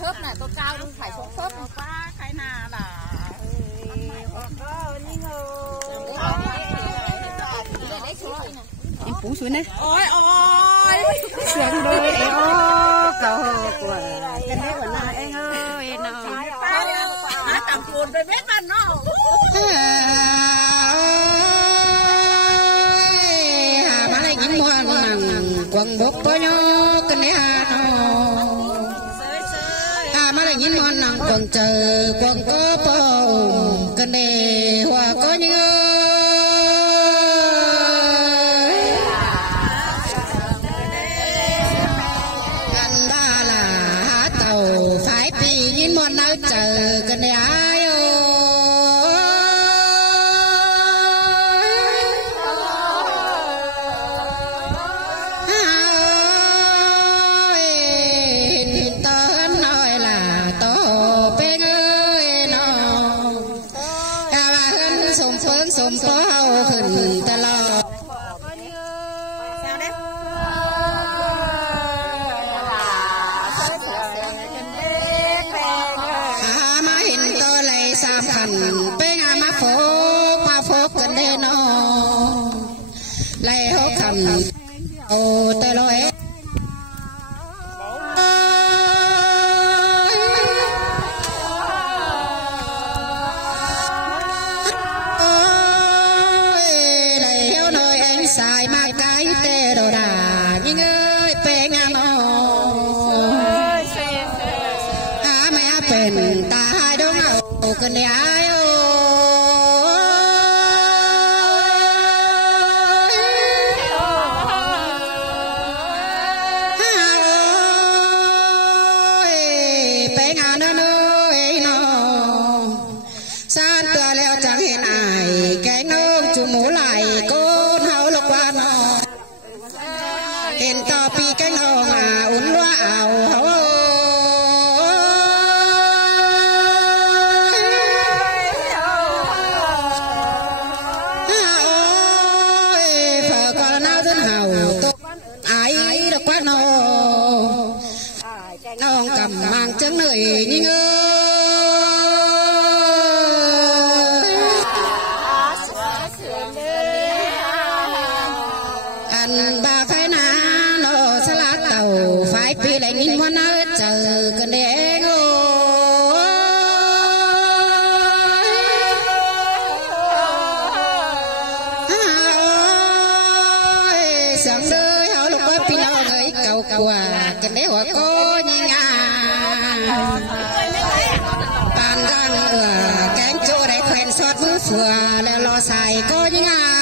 khớp này tôi cao luôn phải xuống khớp quá cái nào là em phú xuống nè ôi ôi xuống đôi em cầu của cái này của nó em ơi nó tầm cuốn về biết bạn nó mà lại nhìn mua nằng quần bốc có nhó cái này nó mà lại nhìn mua nằng quần trời quần có bông cái này hoa có như chờ cái này ai ơi tớ nói là tớ bên ơi nó ta hơn sùng phơn sùng phó hậu khẩn ta lo bên mà phố cần đây nó lại hốt cầm ô tê lôi lại hiếu nơi anh xài mà cái tê đồ đà nhưng ơi bên nó mẹ bên ta hai đứa nào cần để ai san tua leo chẳng hiện ai cái nông chủ mũ lại con hậu lộc quan hiện to pi cái nông mà uốn loa ảo hậu phở con nào dân hậu ai được quan nông cầm mang trứng nơi như ngơ bà phải na nó sẽ lá tàu phải pi lại nhìn món ơi chờ cần để sáng đời họ lúc ấy pi nhau người cầu quà cần để họ có như ngà bàn gan cánh chỗ đấy quen sót với phừa là lo xài có như ngà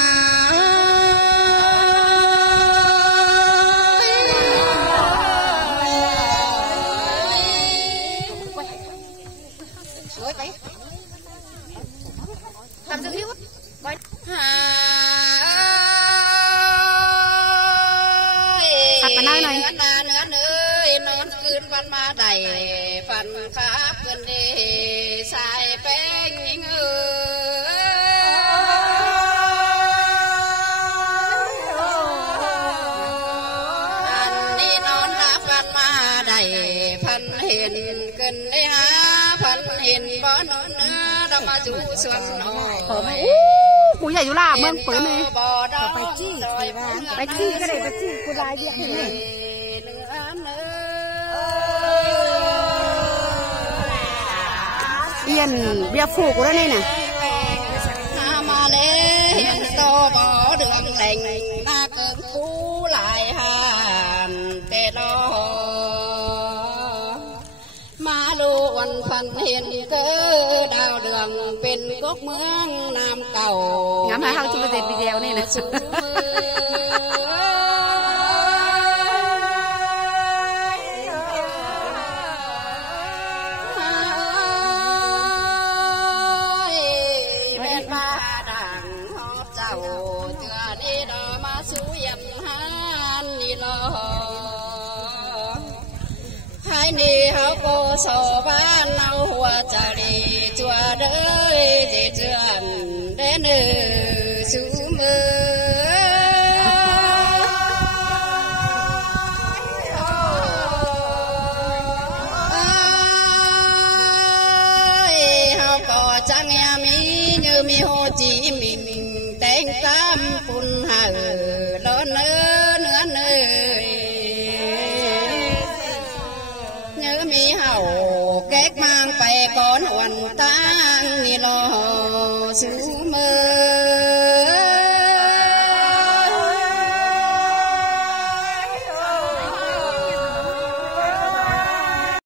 làm gì hút này nữa nơi nonคืนวันมาได้ฝันขาเกินเดสายแป้งยิงอันนี้นอนหลับวันมาได้พันเห็นเกินได้หาพันเห็นบ่นอนเนื้อเรามาจูส่วนน้อยกูใหญ่อยู่ล่ะเมืองปืนเลยไปจี้ก็ได้ไปจี้กูลายเรียกนี่เอียนเบียฟูกูได้นี่น่ะมาเลยเห็นโตบ่เดืองแหล่งหน้าเกินฟูหลายหันเตโลมาลูวันพันเห็นเธอดาวเดืองเป็นก๊กเมืองน้ำเก่างั้นให้เขาจุดเด็ดปีเดียวนี่นะนี่เขาโกโซบ้านเราหัวจะรีจัวเด้อเจเจือนเด้อเนื้อสูมือ đen cam phun hờ lo nữa nơi nhớ mi hậu kết mang phải con hoàn tang mi lo sứ mơ